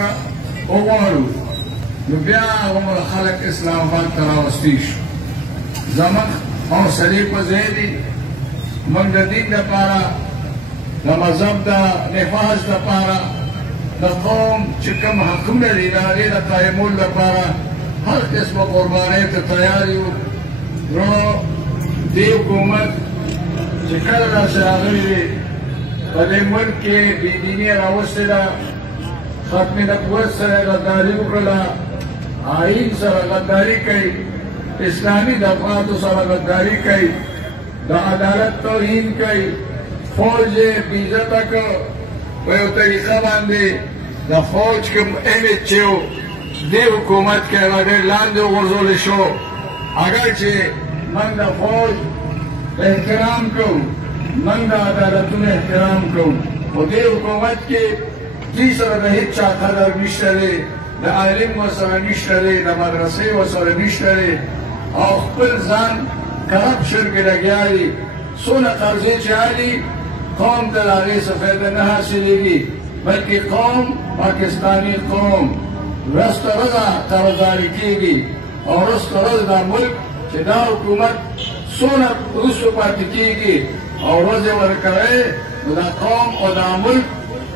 موږ وغواړو نو بیا هغومره خلک اسلام آباد ته راوستی شو. زموږ حوصلې په ځای دي. موږ د دین دپاره، د مذهب د نفاذ دپاره، د قوم چې کوم حقونه دي د هغې د قایمولو لپاره هر قسمه قربانۍ ته تیار یو. نو دې حکومت چې کله داسې راغلی دی په دې ملک کې بېدیني یې راوستې ده، ختم نبوت سره یې غداري وکړله، آئین سره غداري کوي، اسلامي دفعاتو سره غداري کوي، د عدالت توهین کوي، فوج یې بېعزته کړ په یو طریقه باندې. د فوج کوم امیج چې و دې حکومت کې هغه ډېر لاندې وغورځولی شو. اگر چې موږ د فوج احترام کوو، موږ د عدالتونو احترام کوو، خو دې حکومت کې دې سره د هېڅ چا قدر نشته دی، د عالم ورسره نشته دی، د مدرسې ورسره نشته دی، او خپل ځان کرپشن کې لګیا دي. څونه قرضې چې اخلي قوم ته د هغې څه فایده نه حاصلېږي، بلکې قوم پاکستاني قوم ورځ تر ورځه قرضداري کېږي، او ورځ تر ورځه دا ملک چې دا حکومت څونه وروسته پاتې کېږي او ورځ یې ورکوي، نو دا قوم او دا ملک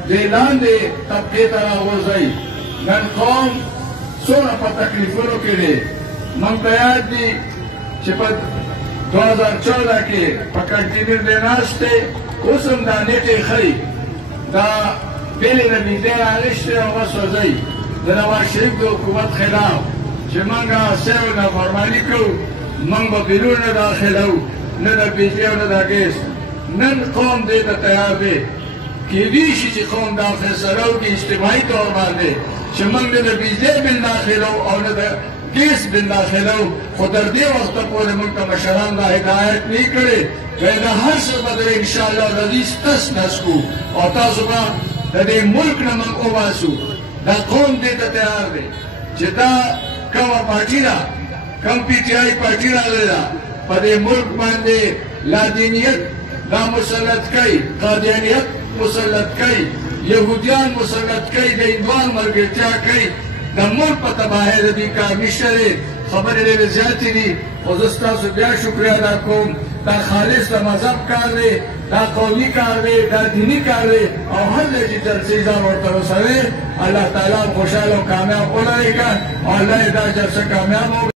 دې لاندې طبقې ته راغورځوي. نن قوم څونه په تکلیفونو کې دی. موږ ته یاد دي چې په 2014 کې په کنټینر دی ناست دی، اوس هم دا نیټې ښیي، دا بېلې نه بېځایه راغشتې او وسوځئ د نواز شریف د حکومت خلاف چې موږ سیو نافرماني کوو، موږ به بیرون نه داخلو، نه د بجلی او نه د ګیس. نن قوم دې ته تیار دی. کېدای شي چې قوم دا فیصله وکړي اجتماعي طور باندې چې موږ نه د بجلی بل داخلو او نه د ګیس بل داخلو، خو تر دې وخته پورې موږ ته مشران دا هدایت نه کړی چې د هر څه بدله انشاءالله العزیز تس نس کړو او تاسو به د دې ملک نه موږ وباسو. دا قوم دې ته تیار دی چې دا کومه پارټي ده، کوم پی ټي آی پارټي راغلې ده، په دې ملک باندې لادینیت دا مسلط کوي، قادیانیت مسلط کوي، یهودیان مسلط کوي، د هندوان ملګرتیا کوي. د ملک په تباهۍ د دې کار نشته دی. خبرې ډېرې زیاتې دي، خو زه ستاسو بیا شکریه ادا کوم. دا خالص د مذهب کار دی، دا قومي کار دی، دا دیني کار دی، او هر ځای چې جلسې ځان ورته رسوي، الله تعالی خوشحاله او کامیاب ولري، او الله یې دا جلسه کامیاب